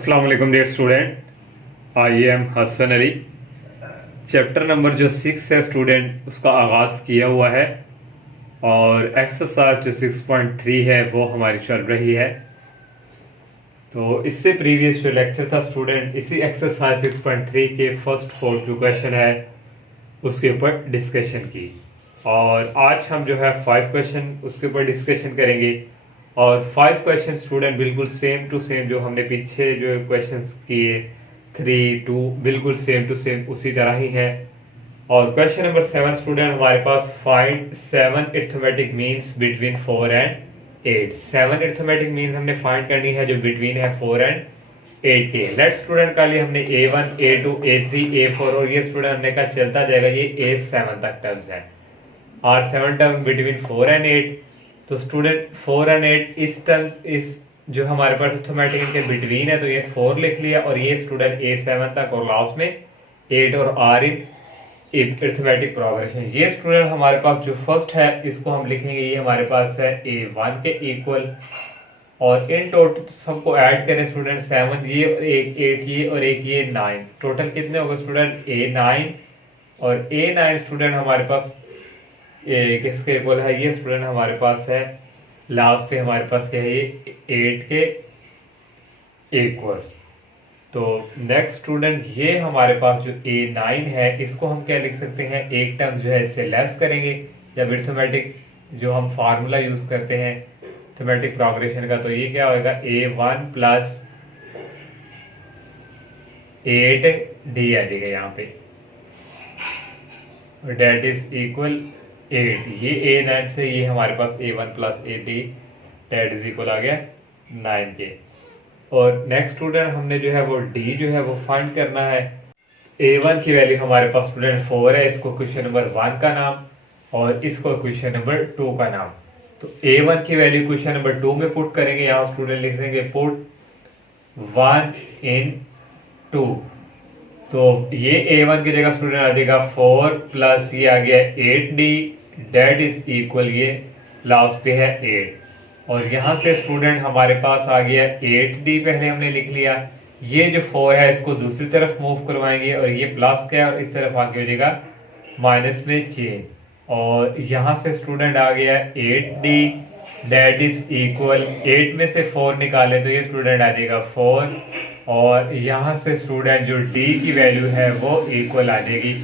अस्सलाम वालेकुम dear student, I am Hasan Ali. Chapter number जो 6 है स्टूडेंट, उसका आगाज़ किया हुआ है और एक्सरसाइज जो 6.3 है वो हमारी चल रही है। तो इससे प्रीवियस जो लेक्चर था स्टूडेंट, इसी एक्सरसाइज 6.3 के फर्स्ट 4 जो क्वेश्चन है उसके ऊपर डिस्कशन की और आज हम जो है 5 क्वेश्चन उसके ऊपर डिस्कशन करेंगे। और 5 क्वेश्चन स्टूडेंट बिल्कुल सेम टू सेम जो हमने पीछे जो क्वेश्चंस किए 3, 2 बिल्कुल सेम टू सेम उसी तरह ही है। और क्वेश्चन नंबर 7 स्टूडेंट हमारे पास find 7 arithmetic means between 4 and 8। 7 arithmetic means हमने फाइंड करनी है जो बिटवीन है 4 एंड 8 के। लेट स्टूडेंट का लिए हमने A1, A2, A3, A4 और ये स्टूडेंट हमने कहा चलता जाएगा, ये A7 तक टर्म्स है और 7 टर्म बिटवीन 4 एंड 8। तो स्टूडेंट 4 एंड 8 इस टर्म्स इस जो हमारे पास अरिथमेटिक इनके बिटवीन है तो ये 4 लिख लिया और ये स्टूडेंट A7 तक और लास्ट में 8 और R इन अरिथमेटिक प्रोग्रेशन। ये स्टूडेंट हमारे पास जो फर्स्ट है इसको हम लिखेंगे, ये हमारे पास है A1 के इक्वल और इन टोटल सबको ऐड करें स्टूडेंट 7 ये और एक 8 ये और एक ये 9, टोटल कितने हो गए स्टूडेंट A9 और A9 स्टूडेंट हमारे पास किसके इक्वल है, ये स्टूडेंट हमारे पास है लास्ट पे हमारे पास क्या है ये 8 के इक्वल्स। तो नेक्स्ट स्टूडेंट ये हमारे पास जो A9 है इसको हम क्या लिख सकते हैं, एक टर्म जो है इससे लेस करेंगे जब अरिथमेटिक जो हम फार्मूला यूज करते हैं अरिथमेटिक प्रोग्रेशन का, तो ये क्या होगा A1 प्लस 8D आ जाएगा यहाँ पे डेट इज इक्वल 8। ये A9 से ये हमारे पास A1 plus 8D that is equal आ गया 9 के। और नेक्स्ट स्टूडेंट हमने जो है वो D जो है वो फाइंड करना है। A1 की वैल्यू हमारे पास स्टूडेंट 4 है, इसको क्वेश्चन नंबर 1 का नाम और इसको क्वेश्चन नंबर 2 का नाम। तो A1 की वैल्यू क्वेश्चन नंबर 2 में पुट करेंगे, यहाँ स्टूडेंट लिख देंगे पुट 1 इन 2। तो ये A1 की जगह स्टूडेंट आ जाएगा 4 प्लस ये आ गया 8D डेट इज इक्वल ये लास्ट पे है 8 और यहाँ से स्टूडेंट हमारे पास आ गया 8D पहले हमने लिख लिया। ये जो 4 है इसको दूसरी तरफ मूव करवाएंगे और ये प्लस का और इस तरफ आके हो जाएगा माइनस में चेंज और यहाँ से स्टूडेंट आ गया 8D डेट इज इक्वल 8 में से 4 निकाले तो ये स्टूडेंट आ जाएगा 4 और यहाँ से स्टूडेंट जो D की वैल्यू है वो इक्वल आ जाएगी,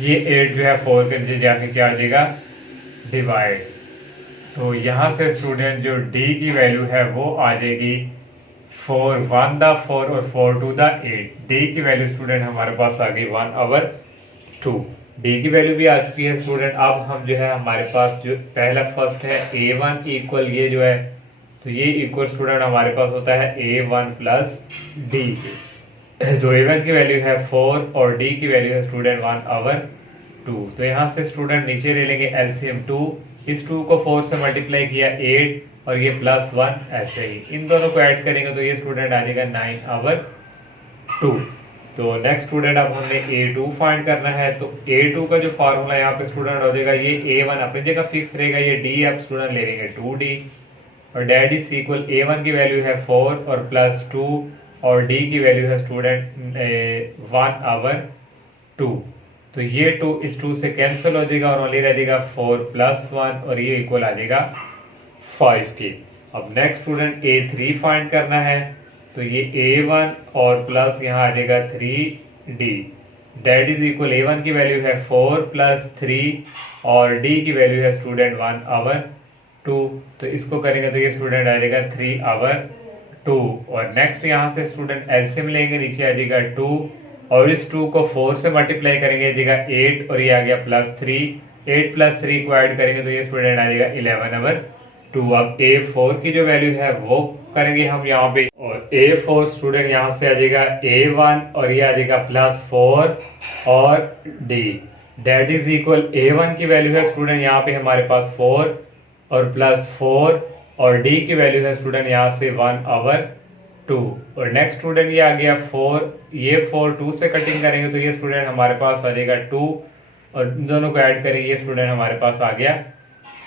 ये 8 जो है 4 के नीचे जाके क्या आ जाएगा डिवाइड। तो यहाँ से स्टूडेंट जो D की वैल्यू है वो आ जाएगी 4 1 द 4 और 4 2 द 8। D की वैल्यू स्टूडेंट हमारे पास आ गई 1/2। D की वैल्यू भी आ चुकी है स्टूडेंट। अब हम जो है हमारे पास जो पहला फर्स्ट है A1 इक्वल ये जो है तो ये इक्वल स्टूडेंट हमारे पास होता है A1 प्लस D। जो A1 की वैल्यू है 4 और D की वैल्यू है स्टूडेंट 1/2। तो यहाँ से स्टूडेंट नीचे ले लेंगे LCM 2, इस 2 को 4 से मल्टीप्लाई किया 8 और ये प्लस 1 ऐसे ही इन दोनों को ऐड करेंगे तो ये स्टूडेंट आ जाएगा 9/2। तो नेक्स्ट स्टूडेंट अब हमने A2 फाइंड करना है। तो A2 का जो फार्मूला यहाँ पे स्टूडेंट हो जाएगा, ये A1 अपनी जगह फिक्स रहेगा, ये D अब स्टूडेंट ले लेंगे 2D और डेट इज इक्वल A1 की वैल्यू है 4 और प्लस 2 और D की वैल्यू है स्टूडेंट 1/2। तो ये 2 इस 2 से कैंसिल हो जाएगा और ओनली रह जाएगा 4 प्लस 1 और ये इक्वल आ जाएगा 5 के। अब नेक्स्ट स्टूडेंट A3 फाइंड करना है। तो ये A1 और प्लस यहाँ आ जाएगा 3D that is equal A1 की वैल्यू है 4 प्लस 3 और D की वैल्यू है स्टूडेंट 1/2। तो इसको करेंगे तो ये स्टूडेंट आ जाएगा 3/2 और नेक्स्ट यहाँ से स्टूडेंट एलसीएम लेंगे, नीचे आ जाएगा 2 और इस 2 को 4 से मल्टीप्लाई करेंगे जाएगा 8 और ये आ गया प्लस 3, 8 प्लस 3 को ऐड करेंगे तो ये स्टूडेंट आ जाएगा 11/2। अब A4 की जो वैल्यू है वो करेंगे हम यहाँ पे और A4 स्टूडेंट यहाँ से आ जाएगा A1 और ये आ जाएगा प्लस 4 और D date is equal A1 की वैल्यू है स्टूडेंट यहाँ पे हमारे पास 4 और प्लस 4 और D की वैल्यू है स्टूडेंट यहाँ से 1/2 और नेक्स्ट स्टूडेंट ये आ गया 4, ये 4 2 से कटिंग करेंगे तो ये स्टूडेंट हमारे पास आ जाएगा 2 और इन दोनों को ऐड करेंगे ये स्टूडेंट हमारे पास आ गया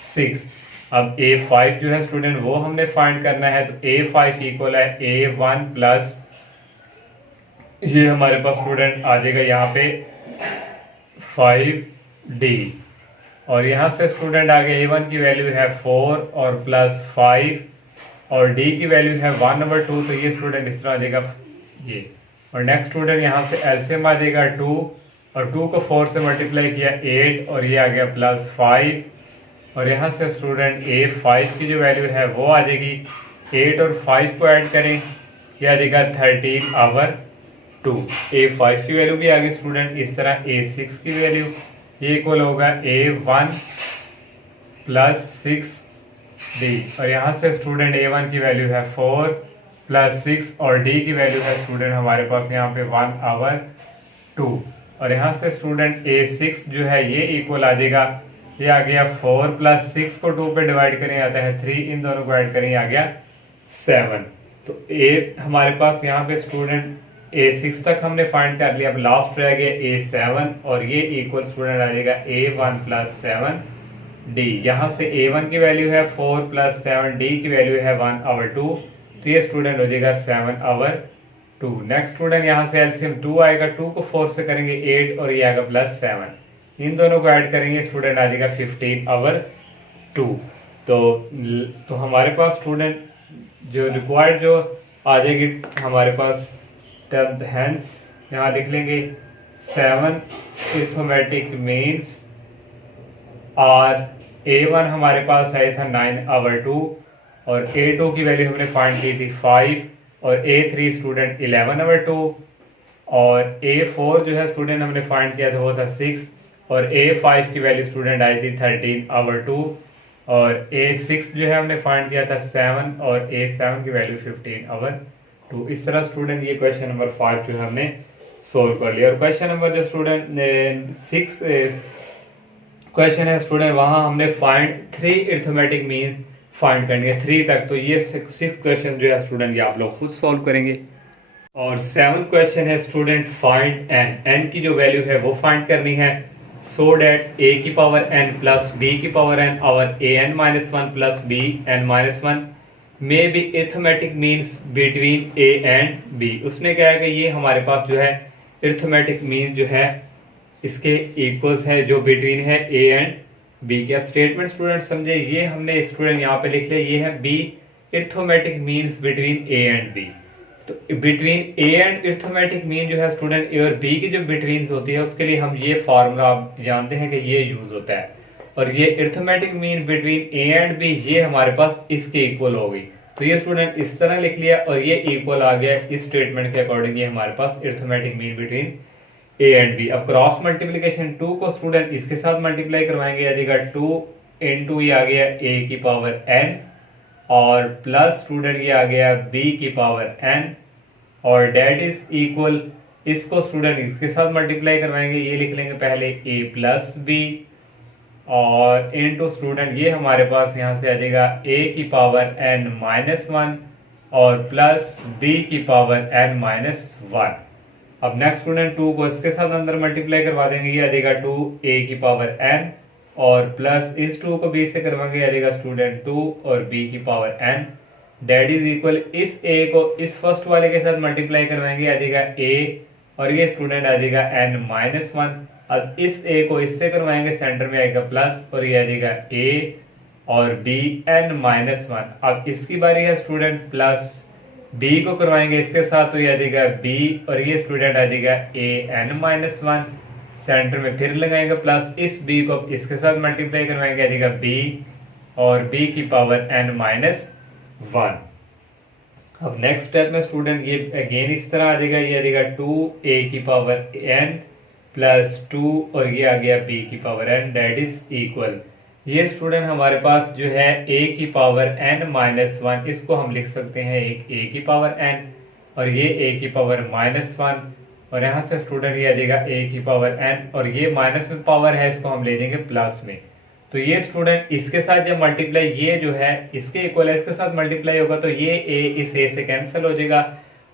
6। अब A5 जो है स्टूडेंट वो हमने फाइंड करना है। तो A5 इक्वल है A1 प्लस ये हमारे पास स्टूडेंट आ जाएगा यहाँ पे 5D, और यहाँ से स्टूडेंट आ गया A1 की वैल्यू है 4 और प्लस 5 और D की वैल्यू है 1/2, तो ये स्टूडेंट इस तरह आ जाएगा ये। और नेक्स्ट स्टूडेंट यहाँ से एलसीएम आ जाएगा 2 और 2 को 4 से मल्टीप्लाई किया 8 और ये आ गया प्लस 5, और यहाँ से स्टूडेंट A5 की जो वैल्यू है वो आ जाएगी 8 और 5 को ऐड करें, ये आ जाएगा 13/2। A5 की वैल्यू भी आ गई स्टूडेंट। इस तरह A6 की वैल्यू ये इक्वल होगा A1 प्लस 6D, और यहाँ से स्टूडेंट A1 की वैल्यू है 4 प्लस 6 और D की वैल्यू है स्टूडेंट हमारे पास यहाँ पे 1/2, और यहाँ से स्टूडेंट A6 जो है ये इक्वल आ जाएगा, ये आ गया 4 प्लस 6 को 2 पे डिवाइड करें आता है 3, इन दोनों को ऐड करें आ गया 7। तो A हमारे पास यहाँ पे स्टूडेंट A6 तक हमने फाइंड कर लिया, अब लास्ट रह गया A7 और ये इक्वल स्टूडेंट आ जाएगा A1 प्लस 7D। यहाँ से A1 की वैल्यू है 4 प्लस 7D की वैल्यू है 1/2, तो ये स्टूडेंट हो जाएगा 7/2। नेक्स्ट स्टूडेंट यहाँ से एलसीएम 2 आएगा, 2 को 4 से करेंगे 8 और ये आएगा प्लस 7, इन दोनों को ऐड करेंगे स्टूडेंट आ जाएगा 15/2। तो हमारे पास स्टूडेंट जो रिक्वायर्ड जो आ जाएगी हमारे पास टर्म, हैंस यहाँ लिख लेंगे 7 अरिथमेटिक मीन्स और A1 हमारे पास आया था 9/2 और A2 की वैल्यू हमने फाइंड की थी 5 और A3 स्टूडेंट 11/2 और A4 जो है स्टूडेंट हमने फाइंड किया था वो था 6 और A5 की वैल्यू स्टूडेंट आई थी 13/2 और A6 जो है हमने फाइंड किया था 7 और A7 की वैल्यू 15/2। इस तरह स्टूडेंट ये क्वेश्चन नंबर 5 जो है हमने सोल्व कर लिया। और क्वेश्चन नंबर जो स्टूडेंट 6 क्वेश्चन है स्टूडेंट, वहां हमने फाइंड 3 अरिथमेटिक मीन फाइंड करनी है 3 तक, तो ये 6 क्वेश्चन जो है स्टूडेंट ये आप लोग खुद सॉल्व करेंगे। और 7 क्वेश्चन है स्टूडेंट फाइंड n की जो वैल्यू है वो फाइंड करनी है, सो डेट a की पावर n प्लस b की पावर n और an-1 plus bn-1 may be arithmetic means between a and b। उसने क्या है कि ये हमारे पास जो है अरिथमेटिक मीन जो है इसके इक्वल्स है जो बिटवीन है a एंड b के। स्टेटमेंट स्टूडेंट समझे, ये हमने स्टूडेंट यहाँ पे लिख लिया, ये है b arithmetic means between a and b। तो between a and arithmetic mean जो है स्टूडेंट a और b की जो बिटवीन होती है उसके लिए हम ये फार्मूला आप जानते हैं कि ये यूज होता है, और ये arithmetic mean between a and b ये हमारे पास इसके इक्वल होगी। तो ये स्टूडेंट इस तरह लिख लिया और ये इक्वल आ गया इस स्टेटमेंट के अकॉर्डिंग, ये हमारे पास arithmetic mean between a and b। अब क्रॉस मल्टीप्लिकेशन 2 को स्टूडेंट इसके साथ मल्टीप्लाई करवाएंगे, आ जाएगा 2 into ये आ गया a की पावर n और प्लस स्टूडेंट ये आ गया b की पावर n और डेट इज इक्वल, इसको स्टूडेंट इसके साथ मल्टीप्लाई करवाएंगे, ये लिख लेंगे पहले a प्लस b और इनटू स्टूडेंट ये हमारे पास यहाँ से आ जाएगा a की पावर n-1 और प्लस b की पावर n-1। अब नेक्स्ट स्टूडेंट 2 को इसके साथ अंदर मल्टीप्लाई करवा देंगे, ये आ जाएगा 2a की पावर n और प्लस इस 2 को b से करवाएंगे, आ जाएगा स्टूडेंट 2 और b की power n। That is equal, इस a को इस फर्स्ट वाले के साथ मल्टीप्लाई करवाएंगे, आ जाएगा a और ये स्टूडेंट आ जाएगा n-1। अब इस a को इससे करवाएंगे, सेंटर में आएगा प्लस और ये आ जाएगा a और b n-1। अब इसकी बारी है स्टूडेंट, प्लस b को करवाएंगे इसके साथ, तो ये आ जाएगा b और ये स्टूडेंट आ जाएगा a n-1। सेंटर में फिर लगाएंगे प्लस, इस b को इसके साथ मल्टीप्लाई करवाएंगे, आ जाएगा b और b की पावर n-1। अब नेक्स्ट स्टेप में स्टूडेंट ये अगेन इस तरह आ जाएगा, ये आ जाएगा 2a की पावर n प्लस 2 और ये आ गया b की power n, that is equal, ये स्टूडेंट हमारे पास जो है a की पावर n-1, इसको हम लिख सकते हैं एक a की पावर n और ये a की पावर -1 और यहाँ से स्टूडेंट ये आ जाएगा a की पावर n और ये माइनस में पावर है इसको हम ले जाएंगे प्लस में। तो ये स्टूडेंट इसके साथ जब मल्टीप्लाई ये जो है इसके इक्वल है, इसके साथ मल्टीप्लाई होगा तो ये a इस a से कैंसिल हो जाएगा,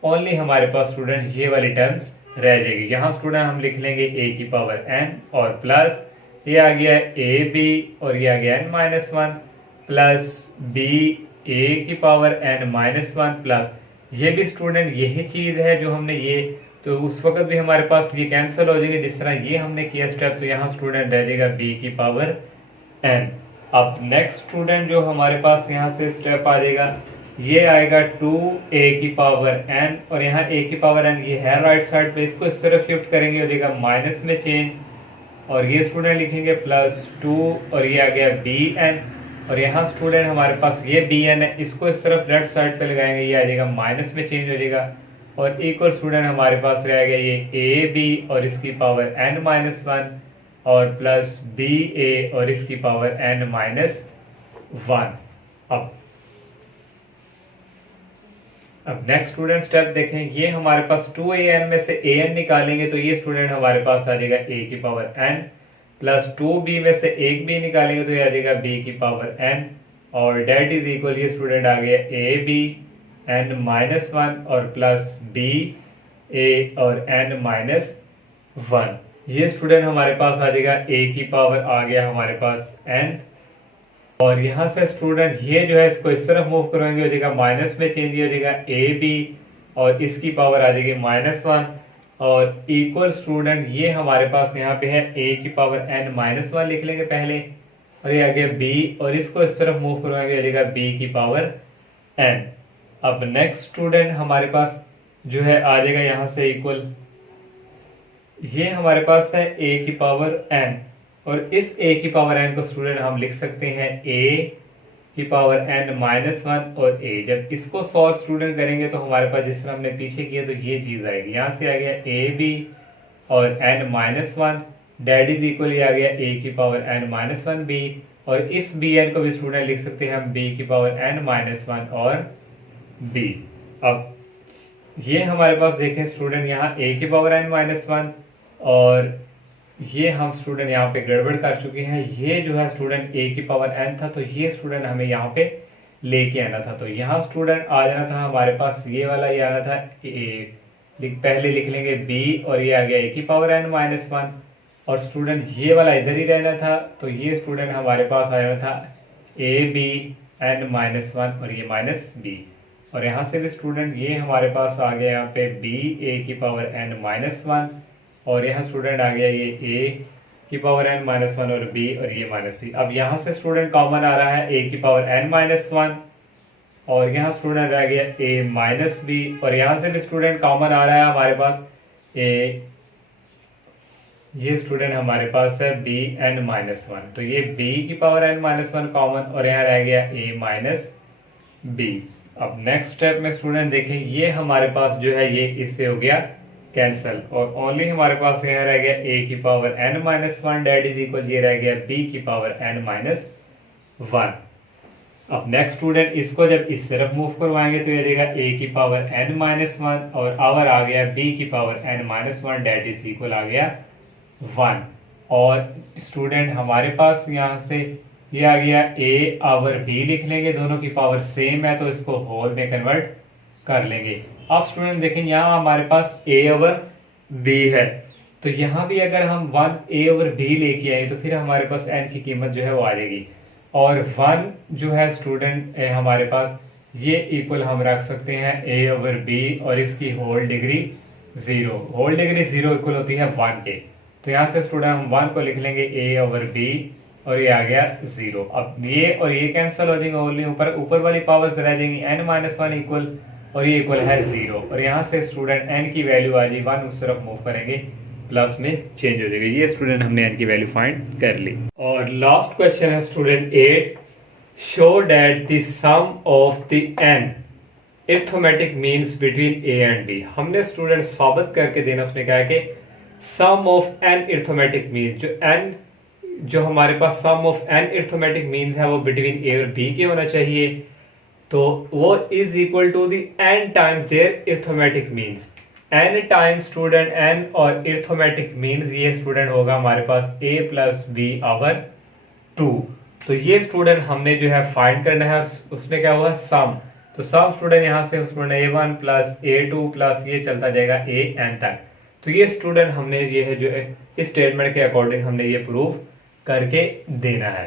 ओनली हमारे पास स्टूडेंट ये वाली टर्म्स रह जाएगी। यहाँ स्टूडेंट हम लिख लेंगे a की पावर n और प्लस ये आ गया a b और ये आ गया n-1 प्लस b a की पावर n-1 प्लस ये भी स्टूडेंट यही चीज है जो हमने ये तो उस वक्त भी हमारे पास ये कैंसिल हो जाएंगे जिस तरह ये हमने किया स्टेप। तो यहाँ स्टूडेंट रह जाएगा b की पावर n। अब नेक्स्ट स्टूडेंट जो हमारे पास यहाँ से स्टेप आ जाएगा, ये आएगा 2a की पावर n, और यहाँ a की पावर n ये है राइट साइड पे, इसको इस तरफ शिफ्ट करेंगे हो जाएगा माइनस में चेंज, और ये स्टूडेंट लिखेंगे +2, और ये आ गया bn, और यहाँ स्टूडेंट हमारे पास ये bn है, इसको इस तरफ लेफ्ट साइड पे लगाएंगे, ये आ जाएगा माइनस में चेंज हो जाएगा, और एक और स्टूडेंट हमारे पास रहेगा ये ab और इसकी पावर n-1, और प्लस ba और इसकी पावर n-1। अब नेक्स्ट स्टूडेंट स्टेप देखें, ये हमारे पास 2an में से an निकालेंगे तो ये स्टूडेंट हमारे पास आ जाएगा a की पावर n, प्लस 2b में से एक b निकालेंगे तो ये आ जाएगा b की पावर n, और डेट इज इक्वल, ये स्टूडेंट आ गया ab n-1 और प्लस b a और n-1। ये स्टूडेंट हमारे पास आ जाएगा a की पावर आ गया हमारे पास n, और यहाँ से स्टूडेंट ये जो है इसको इस तरफ मूव करवाएंगे हो जाएगा माइनस में चेंज हो जाएगा ab, और इसकी पावर आ जाएगी -1, और इक्वल स्टूडेंट ये हमारे पास यहाँ पे है a की पावर n-1 लिख लेंगे पहले, और ये आ गया b, और इसको इस तरफ मूव करवाएंगे हो जाएगा b की पावर n। अब नेक्स्ट स्टूडेंट हमारे पास जो है आ जाएगा यहाँ से इक्वल, ये हमारे पास है a की पावर n, और इस a की पावर n को स्टूडेंट हम लिख सकते हैं a की पावर n-1 और a। जब इसको सॉल्व स्टूडेंट करेंगे तो हमारे पास जिस तरह हमने पीछे किया तो ये चीज़ आएगी, यहाँ से आ गया ab और n-1, डेट इज इक्वल ये आ गया a की पावर n-1b, और इस bn को भी स्टूडेंट लिख सकते हैं हम b की पावर n-1 और b। अब ये हमारे पास देखें स्टूडेंट यहाँ a की पावर n-1, और ये हम स्टूडेंट यहाँ पे गड़बड़ कर चुके हैं, ये जो है स्टूडेंट a की पावर n था तो ये स्टूडेंट हमें यहाँ पे लेके आना था, तो यहाँ स्टूडेंट आ जाना था हमारे पास ये वाला, ये आना था पहले लिख लेंगे b, और ये आ गया a की पावर n-1, और स्टूडेंट ये वाला इधर ही रहना था, तो ये स्टूडेंट हमारे पास आ जाना था ab n-1 और ये -b, और यहाँ से भी स्टूडेंट ये हमारे पास आ गया यहाँ पे b a की पावर n-1, और यहाँ स्टूडेंट आ गया ये a की पावर n-1 और b, और ये -b। अब यहाँ से स्टूडेंट कॉमन आ रहा है a की पावर n-1, और यहाँ स्टूडेंट रह गया a-b, और यहाँ से भी स्टूडेंट कॉमन आ रहा है हमारे पास ये स्टूडेंट हमारे पास है b-1, तो ये b की पावर n-1 कॉमन, और यहाँ रह गया a-b। अब नेक्स्ट स्टेप में स्टूडेंट देखें, ये हमारे पास जो है ये इससे हो गया कैंसल, और ओनली हमारे पास यहाँ रह गया a की power n-1, that is equal ये रह गया b की पावर n-1। अब नेक्स्ट स्टूडेंट इसको जब इस तरफ मूव करवाएंगे तो ये रहेगा a की पावर n-1, और आवर आ गया b की power n-1, that is equal आ गया 1, और स्टूडेंट हमारे पास यहाँ से ये आ गया a आवर b लिख लेंगे, दोनों की पावर सेम है तो इसको होल में कन्वर्ट कर लेंगे। अब स्टूडेंट देखें यहाँ हमारे पास a ओवर b है, तो यहाँ भी अगर हम 1a ओवर b लेके आए तो फिर हमारे पास n की कीमत जो है वो आ जाएगी, और 1 जो है स्टूडेंट हमारे पास ये इक्वल हम रख सकते हैं a ओवर b, और इसकी whole degree 0, whole degree 0 equal होती है 1 के, तो यहाँ से स्टूडेंट हम 1 को लिख लेंगे a ओवर b, और ये आ गया 0। अब ये और ये कैंसिल हो जाएंगे, ओनली ऊपर वाली पावर्स रह जाएंगी n-1 इक्वल, और ये इक्वल है 0, और यहाँ से स्टूडेंट n की वैल्यू आ जाएगी 1, उस तरफ मूव करेंगे प्लस में चेंज हो जाएगा। ये स्टूडेंट हमने n की वैल्यू फाइंड कर ली। और लास्ट क्वेश्चन है student 8, show that the sum of the n arithmetic means between a and b। हमने स्टूडेंट साबित करके देना, उसने कहा कि sum of n arithmetic means, जो n जो हमारे पास sum of n arithmetic means है वो बिटवीन a और b के होना चाहिए, तो वो is equal to the n times their arithmetic means, n time student n और अरिथमेटिक मीन्स ये स्टूडेंट होगा हमारे पास a प्लस b ओवर 2। तो ये स्टूडेंट हमने जो है फाइंड करना है, उसमें क्या हुआ सम, तो सम स्टूडेंट यहाँ से student a1 plus a2 plus ये चलता जाएगा an तक। तो ये स्टूडेंट हमने ये है जो इस स्टेटमेंट के अकॉर्डिंग हमने ये प्रूव करके देना है।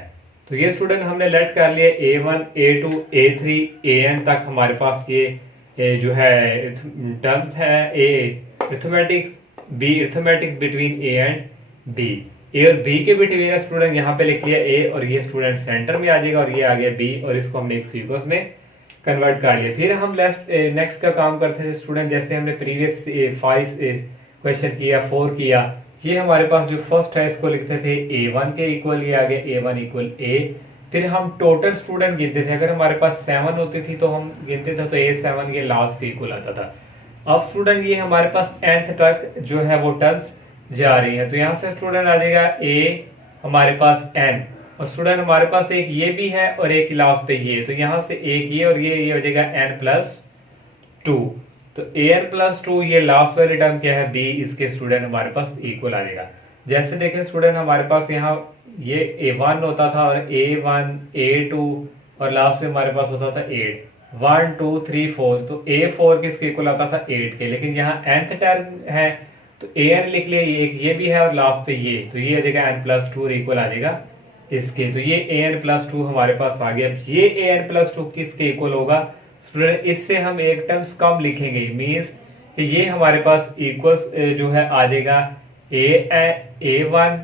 तो ये स्टूडेंट हमने लेट कर लिया a1 a2 a3 an तक हमारे पास ये जो है टर्म्स है arithmetic between A and B. A और बी के बिटवीन स्टूडेंट यहाँ पे लिख लिया ए, और ये स्टूडेंट सेंटर में आ जाएगा और ये आ गया बी, और इसको हमने एक सीक्वेंस में कन्वर्ट कर लिया। फिर हम नेक्स्ट का काम करते हैं स्टूडेंट, जैसे हमने प्रीवियस 5 क्वेश्चन किया, 4 किया। ये हमारे पास जो फर्स्ट है इसको लिखते थे A1 के इक्वल, ये आ गया A1 इक्वल A। फिर हम टोटल स्टूडेंट गिनते थे, अगर हमारे पास 7 होती थी तो हम गिनते थे तो A7 ये लास्ट के इक्वल आता था। अब स्टूडेंट ये हमारे पास nth तक जो है वो टर्म्स जा रही है, तो यहाँ से स्टूडेंट आ जाएगा A हमारे पास n, और स्टूडेंट हमारे पास एक ये भी है और एक लास्ट पे ये, तो यहाँ से एक ये और ये हो जाएगा n+2। तो an+2 ये लास्ट वाली टर्म क्या है b, इसके स्टूडेंट हमारे पास इक्वल आ जाएगा। जैसे देखें स्टूडेंट हमारे पास यहाँ ये a1 होता था और a1 a2 और लास्ट में हमारे पास होता था 8, 1 2 3 4, तो a4 किसके इक्वल आता था 8 के, लेकिन यहाँ nth टर्म है तो an लिख लिया, ये भी है और लास्ट पे ये, तो ये आ जाएगा n+2 इक्वल आ जाएगा इसके, तो ये an+2 हमारे पास आ गया। अब ये an+2 किसके इक्वल होगा स्टूडेंट, इससे हम एक टर्म्स कम लिखेंगे, मींस ये हमारे पास इक्वल्स जो है आ जाएगा a1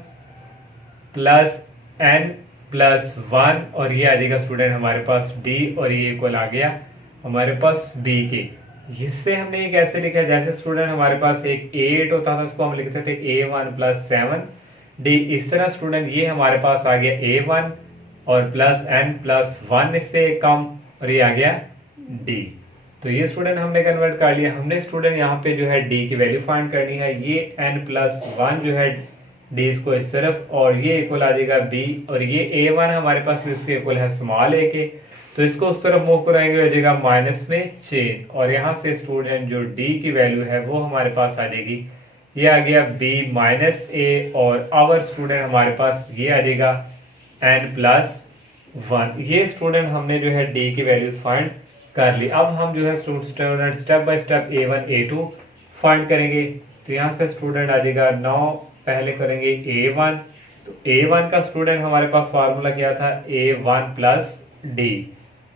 प्लस n+1, और ये आ जाएगा स्टूडेंट हमारे पास d, और ये इक्वल आ गया हमारे पास b के। इससे हमने ये कैसे लिखा, जैसे स्टूडेंट हमारे पास एक 8 होता था, उसको हम लिखते थे a1 प्लस 7d। इस तरह स्टूडेंट ये हमारे पास आ गया a1 और प्लस n+1 इससे कम, और ये आ गया d। तो ये स्टूडेंट हमने कन्वर्ट कर लिया। हमने स्टूडेंट यहाँ पे जो है d की वैल्यू फाइंड करनी है, ये n+1 जो है d इसको इस तरफ, और ये इक्वल आ जाएगा b, और ये a1 हमारे पास इसके इक्वल है स्मॉल a के, तो इसको उस तरफ मूव कराएंगे हो जाएगा माइनस में चेन, और यहाँ से स्टूडेंट जो d की वैल्यू है वो हमारे पास आ जाएगी, ये आ गया b-a, और आवर स्टूडेंट हमारे पास ये आ जाएगा n+1। ये स्टूडेंट हमने जो है d की वैल्यूज फाइंड कर ली। अब हम जो है student step by step a1 a2 find करेंगे। तो यहाँ से स्टूडेंट आ जाएगा 9, पहले करेंगे a1, तो a1 का स्टूडेंट हमारे पास फार्मूला क्या था a1 प्लस d।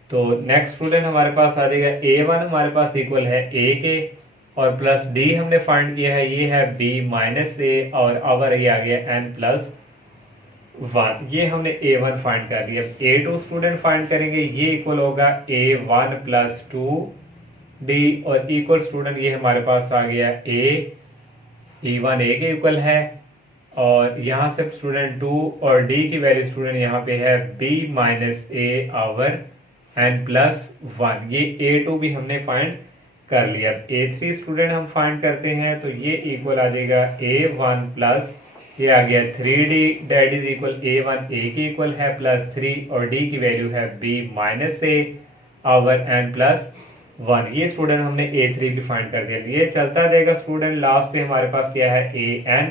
तो नेक्स्ट स्टूडेंट हमारे पास आ जाएगा a1 हमारे पास इक्वल है a के, और प्लस d हमने फाइंड किया है, ये है b-a, और आवर ये आ गया n+1। ये हमने a1 फाइंड कर लिया। a2 स्टूडेंट फाइंड करेंगे, ये इक्वल होगा a1 प्लस 2d, और इक्वल स्टूडेंट ये हमारे पास आ गया e1 a के इक्वल है, और यहाँ से स्टूडेंट 2 और d की वैल्यू स्टूडेंट यहाँ पे है b-a आवर n+1। ये a2 भी हमने फाइंड कर लिया। a3 स्टूडेंट हम फाइंड करते हैं, तो ये इक्वल आ जाएगा a1 प्लस ये आ गया 3d, that is equal a1 a के इक्वल है प्लस 3, और d की वैल्यू है b-a आवर n+1। ये स्टूडेंट हमने a3 भी फाइंड कर दिया। ये चलता रहेगा स्टूडेंट, लास्ट पे हमारे पास क्या है an,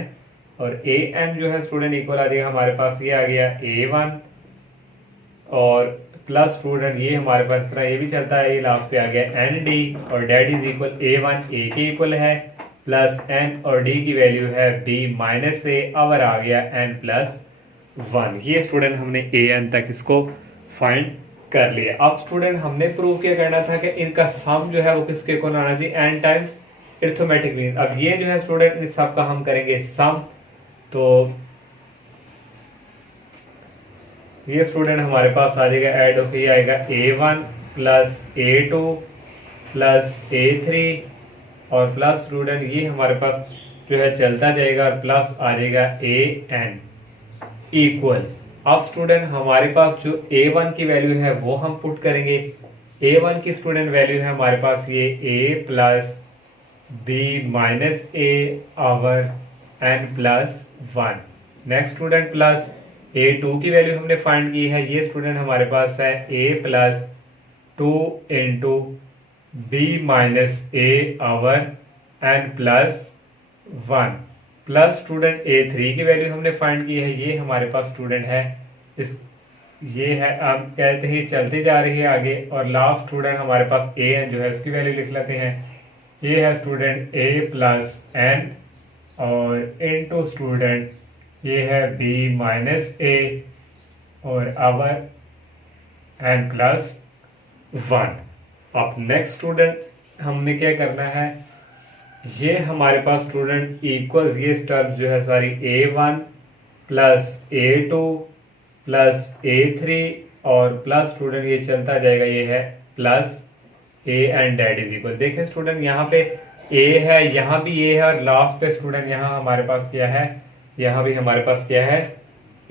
और an जो है स्टूडेंट इक्वल आ जाएगा हमारे पास, ये आ गया a1 और प्लस स्टूडेंट ये हमारे पास इस तरह ये भी चलता है, ये लास्ट पे आ गया nd, और that is equal a1 a के इक्वल है प्लस n, और d की वैल्यू है b-a आवर आ गया n+1। ये स्टूडेंट हमने an तक इसको फाइंड कर लिया। अब स्टूडेंट हमने प्रूव क्या करना था कि इनका सम जो है वो किसके इक्वल आना चाहिए, n टाइम्स अरिथमेटिक मीन। अब ये जो है स्टूडेंट इन सब का हम करेंगे सम, तो ये स्टूडेंट हमारे पास आ जाएगा ऐड होकर, ये आएगा a1 plus a2 plus a3, और प्लस स्टूडेंट ये हमारे पास जो है चलता जाएगा, प्लस आ जाएगा an इक्वल। अब स्टूडेंट हमारे पास जो a1 की वैल्यू है वो हम पुट करेंगे। a1 की स्टूडेंट वैल्यू है हमारे पास ये a plus b-a over n+1। Next student plus a2 की वैल्यू हमने फाइंड की है, ये स्टूडेंट हमारे पास है a plus 2 into b-a over n+1, plus student a3 की वैल्यू हमने फाइंड की है, ये हमारे पास स्टूडेंट है इस ये है, अब कहते हैं चलती जा रही है आगे, और लास्ट स्टूडेंट हमारे पास an जो है उसकी वैल्यू लिख लेते हैं, ये है स्टूडेंट a प्लस n, और इनटू स्टूडेंट ये है b-a और आवर n+1। अब नेक्स्ट स्टूडेंट हमने क्या करना है, ये हमारे पास स्टूडेंट इक्वल्स ये टर्म जो है सारी A1 plus A2 plus A3 और प्लस स्टूडेंट ये चलता जाएगा, ये है plus A and that is equal. देखिए स्टूडेंट यहाँ पे A है, यहाँ भी A है और लास्ट पे स्टूडेंट यहाँ हमारे पास क्या है, यहाँ भी हमारे पास क्या है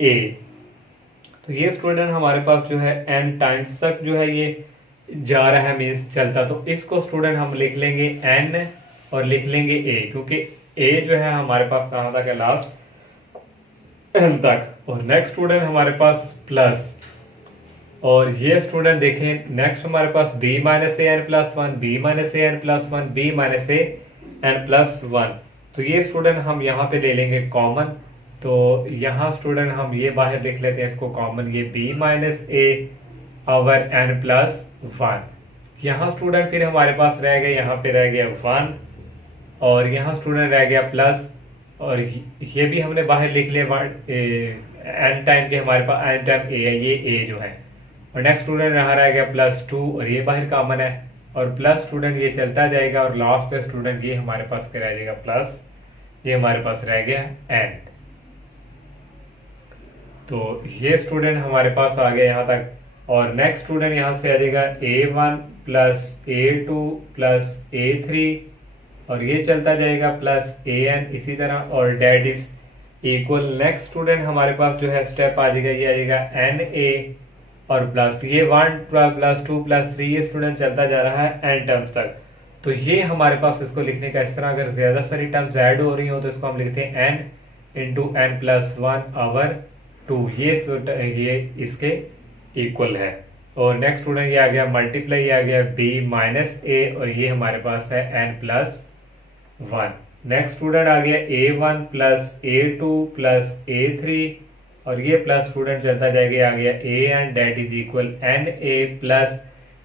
A। तो ये स्टूडेंट हमारे पास जो है n टाइम्स तक जो है ये जा रहा है, मीन्स चलता। तो इसको स्टूडेंट हम लिख लेंगे n और लिख लेंगे A, क्योंकि A जो है हमारे पास कहाँ तक है, लास्ट n तक। और नेक्स्ट स्टूडेंट हमारे पास प्लस, और ये स्टूडेंट देखें नेक्स्ट हमारे पास b minus A N plus one, B minus A N plus one, B minus A N plus one. तो ये स्टूडेंट हम यहाँ पे ले लेंगे कॉमन। तो यहाँ स्टूडेंट हम ये बाहर लिख लेते हैं इसको कॉमन, ये b माइनस ए ओवर एन प्लस वन। यहाँ स्टूडेंट फिर हमारे पास रह गया, यहाँ पे रह गया वन और यहाँ स्टूडेंट रह गया प्लस, और ये भी हमने बाहर लिख लिया एन टाइम के हमारे पास एन टाइम ए है, ये ए जो है। और नेक्स्ट स्टूडेंट यहाँ रह गया प्लस टू और ये बाहर कॉमन है, और प्लस स्टूडेंट ये चलता जाएगा और लास्ट पे स्टूडेंट ये हमारे पास क्या रह जाएगा प्लस, ये हमारे पास रह गया एन। तो ये स्टूडेंट हमारे पास आ गया यहाँ तक। और नेक्स्ट स्टूडेंट यहाँ से आ जाएगा A1 plus A2 plus A3 और ये चलता जाएगा प्लस AN इसी तरह, और that is equal. Next student हमारे पास जो है स्टेप आ जाएगा, ये आ जाएगा NA और प्लस ये 1 प्लस 2 प्लस 3, ये स्टूडेंट चलता जा रहा है n टर्म्स तक। तो ये हमारे पास इसको लिखने का इस तरह, अगर ज्यादा सारी टर्म्स ऐड हो रही हो तो इसको हम लिखते हैं n into n plus one over 2, ये इसके इक्वल है। और नेक्स्ट स्टूडेंट ये आ गया मल्टीप्लाई, ये आ गया b माइनस ए और ये हमारे पास है n plus one. Next student आ गया A1 plus A2 plus A3 और ये प्लस स्टूडेंट चलता जाएगा, आ गया AN that is equal NA plus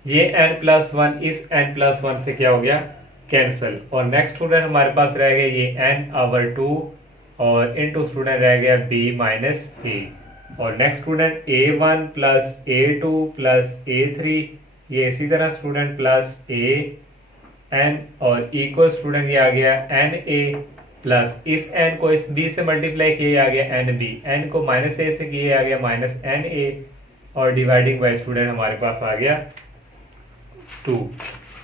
ये n प्लस वन, इस n प्लस वन से क्या हो गया कैंसिल। और नेक्स्ट स्टूडेंट हमारे पास रह गया ये n ओवर 2 और इनटू स्टूडेंट रह गया b माइनस ए। और next student A1 plus A2 plus A3, ये इसी तरह स्टूडेंट प्लस AN और इक्वल स्टूडेंट ये आ गया NA प्लस इस n को इस b से मल्टीप्लाई किए आ गया NB, n को माइनस ए से किए आ गया माइनस NA और डिवाइडिंग बाय स्टूडेंट हमारे पास आ गया 2।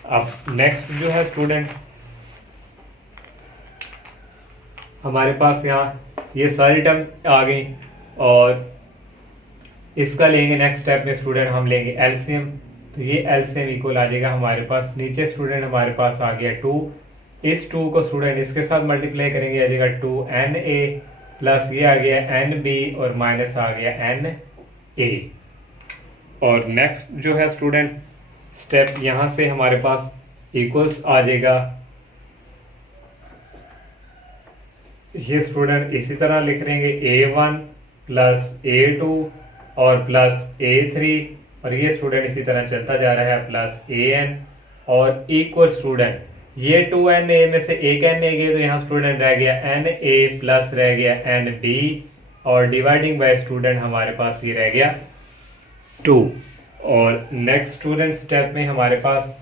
अब नेक्स्ट जो है स्टूडेंट हमारे पास यहाँ ये सारी टर्म आ गई और इसका लेंगे नेक्स्ट स्टेप में स्टूडेंट हम लेंगे एलसीएम। तो ये एलसीएम इक्वल आ जाएगा हमारे पास, नीचे स्टूडेंट हमारे पास आ गया 2, इस 2 को स्टूडेंट इसके साथ मल्टीप्लाई करेंगे आ जाएगा 2NA प्लस ये आ गया NB और माइनस आ गया NA। और नेक्स्ट जो है स्टूडेंट स्टेप यहाँ से हमारे पास इक्वल्स आ जाएगा, ये स्टूडेंट इसी तरह लिख लेंगे A1 प्लस A2 और प्लस A3 और ये स्टूडेंट इसी तरह चलता जा रहा है प्लस AN और इक्वल स्टूडेंट ये 2NA में से एक NA गए तो यहाँ स्टूडेंट रह गया NA प्लस रह गया NB और डिवाइडिंग बाय स्टूडेंट हमारे पास ये रह गया 2। और नेक्स्ट स्टूडेंट स्टेप में हमारे पास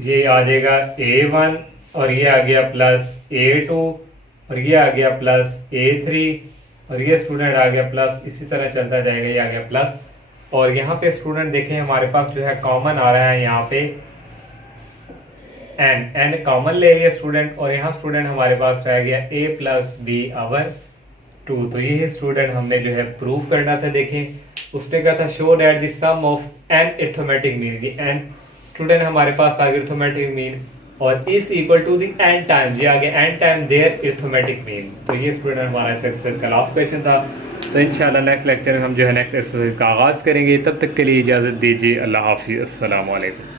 ये आ जाएगा A1 और ये आ गया प्लस A2 और ये आ गया प्लस A3 और ये स्टूडेंट आ गया प्लस, इसी तरह चलता जाएगा, ये आ गया प्लस। और यहाँ पे स्टूडेंट देखें हमारे पास जो है कॉमन आ रहा है यहाँ पे n कॉमन ले लिया स्टूडेंट और यहाँ स्टूडेंट हमारे पास रह गया a प्लस बी ओवर 2। तो ये स्टूडेंट हमने जो है प्रूव करना था। देखें उसने कहा था show that the sum of n arithmetic mean, ये n स्टूडेंट हमारे पास आ गया अरिथमेटिक मीन और is equal to the n time, ये आ गया n time their arithmetic mean. तो ये स्टूडेंट हमारा एक्सरसाइज का लास्ट क्वेश्चन था। तो इंशाल्लाह नेक्स्ट लेक्चर में हम जो है नेक्स्ट एक्सरसाइज का आगाज़ करेंगे। तब तक के लिए इजाज़त दीजिए। अल्लाह हाफिज़, अस्सलाम वालेकुम।